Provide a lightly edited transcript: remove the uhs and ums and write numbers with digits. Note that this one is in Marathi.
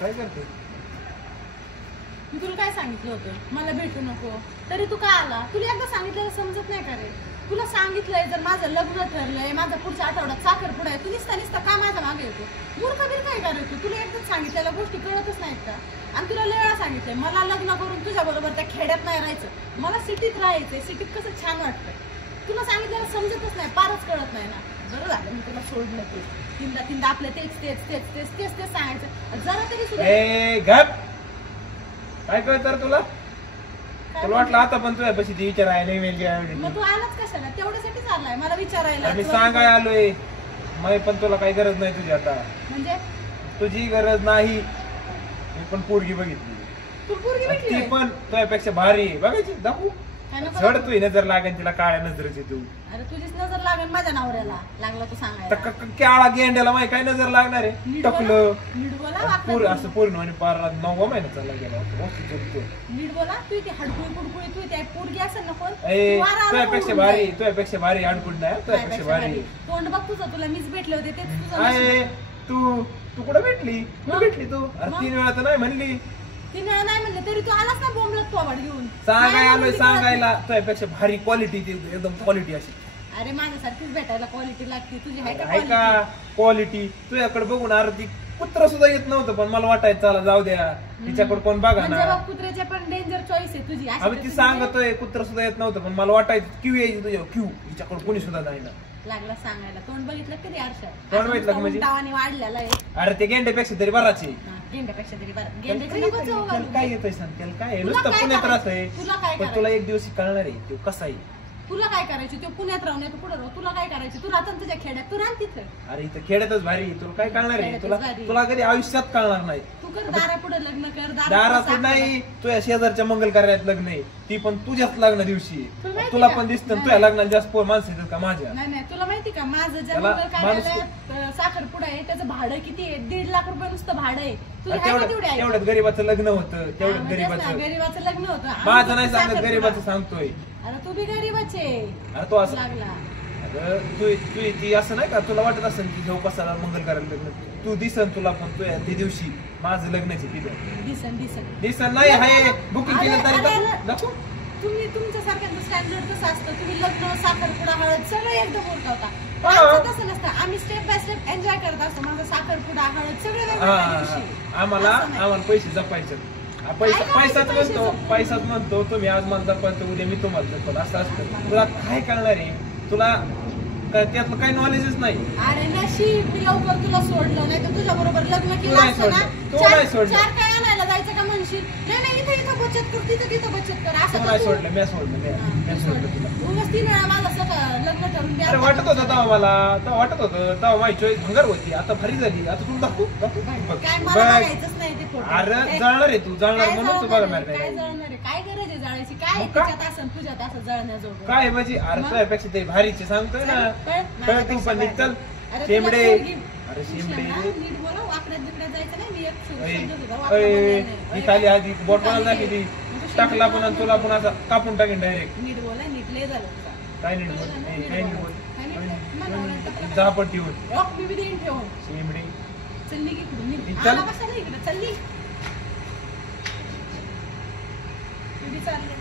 काय करते? मी तुला काय सांगितलं होतं मला भेटू नको, तरी तू काय आला? तुला एकदा सांगितलेलं समजत नाही का रे? तुला सांगितलंय जर माझं लग्न ठरलंय, माझा पुढच्या आठवड्यात साखरपुडा आहे, तू निसता का माझा मागे येतो? मूर्ख बिल काय करायचं? तुला एकदाच सांगितलेल्या गोष्टी कळतच नाहीत का? आणि तुला लय वेळा सांगितलंय मला लग्न करून तुझ्या बरोबर त्या खेड्यात नाही राहायचं, मला सिटीत राहायचंय, सिटीत कसं छान वाटतंय. तुला सांगितलेलं समजतच नाही, पारच कळत नाही ना. बरं झालं मी तुला सोडलं, ते तीनदा आपलं तेच सांगायचं जरा तरी सुद्धा. काय कळत तुला? तुला वाटलं आता पण तुझ्या पशी ती विचार आहे नाही? मग तू आलाच कशाला? तेवढ्यासाठीच आलाय मला विचारायला. मी सांगाय आलोय मी पण तुला काही गरज नाही तुझी आता. म्हणजे तुझी गरज नाही. मी पण पोरगी बघितली. तू पोरगी बघितली? ती पण तुझ्यापेक्षा भारी आहे. बघायची दाखवू चढ तुझी नजर लागेल तिला काळ्या नजरेची. तू अरे तुझीच नजर लागेल माझ्या नवऱ्याला, लागला तू सांगायला. काळा गेंड्याला माहिती काय नजर लागणार आहे? टकलं नीट बोला, असं पूर्ण आणि पार 9वा महिना चालला गेला. नीट बोला. तू ती हडकुळी पुडकुळी तू त्या पोरगी असेल ना कोण? तुझ्यापेक्षा भारी अडकुड नाही. तुझ्यापेक्षा भारी तोंड बघ तुझं. तुला मीच भेटले होते तेच तुझं. तू कुठं भेटली? तू अरे 3 वेळा तर नाही म्हणली. 3 वेळा नाही म्हणलं तरी तू आलास ना बोंबलत पोवाड घेऊन. सांगायला तुझ्यापेक्षा भारी क्वालिटी, एकदम क्वालिटी अशी. अरे माझ्यासारखीच भेटायला क्वालिटी लागते. तुझी आहे का क्वालिटी? तुझ्याकडे बघून अरे ती कुत्र सुद्धा येत नव्हतं, पण मला वाटायचं चला जाऊ द्या तिच्याकडे कोण बघा ना. कुत्र्याचे पण डेंजर चॉईस आहे तुझी. अरे ती सांगतोय कुत्र सुद्धा येत नव्हतं, पण मला वाटायचं क्यू यायची तुझ्या क्यू. हिच्याकडे कोणी सुद्धा नाही ना. लागला सांगायला. तोंड बघितलं कधी आरशात? तोंड बघितलं म्हणजे वाढलेला आहे. अरे ते गेंड्यापेक्षा तरी बराच आहे. गेंड्यापेक्षा तरी बरं. काय येतोय सांग? त्याला काय नुसतं पुण्यात राहतंय. पण तुला एक दिवस कळणार आहे तो कसा आहे. तुला काय करायची? तो पुण्यात राहून तू पुढे राहू. तुला काय करायची? तू राहता तुझ्या खेड्यात, तू राह तिथं. अरे इथं खेड्यातच भारी. तुला काय कळणार आहे? तुला कधी आयुष्यात कळणार नाही. तू कर दारा पुढे लग्न कर. दारात नाही, तुझ्या शेजारच्या मंगल कार्यात लग्न आहे, ती पण तुझ्याच लग्न दिवशी. तुला पण दिसतं तुझ्या लग्नाला जास्त माणसं येतात का माझ्या? नाही तुला माहिती का माझं ज्या मंगल कार्यालयात साखरपुडा आहे त्याचं भाडं किती आहे? 1.5 लाख रुपये नुसतं भाडं आहे. तेवढ्यात गरीबाचं लग्न होतं. तेवढ्यात गरीबाचं लग्न होतं. माझं नाही सांगत, गरीबाचं सांगतोय. अरे तू बी गरीबाचे. अरे तो असं लागला. अगं तू ती असं नाही का तुला वाटत असेल की घेऊ कसाला मंगल कार्यालय लग्न? तू दिसन तुला पण तू त्या दिवशी माझं लग्नाची तिथं दिसन नाही आहे. बुकिंग केलं तरी तुम्ही तुमच्या सारख्यांचं स्टँडर्ड कसं असतं? तुम्ही लग्न साखरपुडा हळद सगळं एकदम बोलता होता. तसं नसतं. आम्ही स्टेप बाय स्टेप एन्जॉय करत असतो. माझा साखरपुडा हळद सगळं आम्हाला पैसे जपायचे. पैसाच म्हणतो तुम्ही आज मला जपतो, उद्या मी तुम्हाला जपतो असं असतं. तुला काय कळणार आहे? तुला त्यातलं काही नॉलेजच नाही. अरे नशीब लवकर तुला सोडलं, नाही तर तुझ्या बरोबर लग्न केलं असतं ना. 4 काय आणायला जायचं का म्हणशील? नाही इथं बचत कर, तिथं बचत कर. असं नाही सोडलं. मी सोडलं तुला. उगाच 3 वेळा मला सगळं लग्न ठरवून द्या. अरे वाटत होतं तेव्हा मला, तेव्हा वाटत होतं तेव्हा माझी चॉईस भंगार होती. आता भारी झाली. आता तुला दाखवू काय मला बघायचंच नाही ते फोटो. अरे जळणार आहे तू, जळणार म्हणून तू बघणार नाही. काय जळणार आहे? काय गरज आहे जळायची? काय तुझ्यात असं तुझ्यात असं जळण्याजोगं काय म्हणजे? अरे तुझ्यापेक्षा ते भारीचे सांगतोय ना. कळ तू पण निघल शेंबडे. अरे शेंबडे नीट बोला. वाकड्यात बिकड्यात जायचं नाही. मी एक मी खाली आधी बोटला दाखवली टाकला पण तुला पण असा कापून टाकेन डायरेक्ट. नीट बोला. नीट लय झालं. काय नीट बोल? काय नीट बोल? झापट ठेवून मी देईन ठेवून शेंबडे चल्ली की चल कशाला इकडे चल्ली चालले.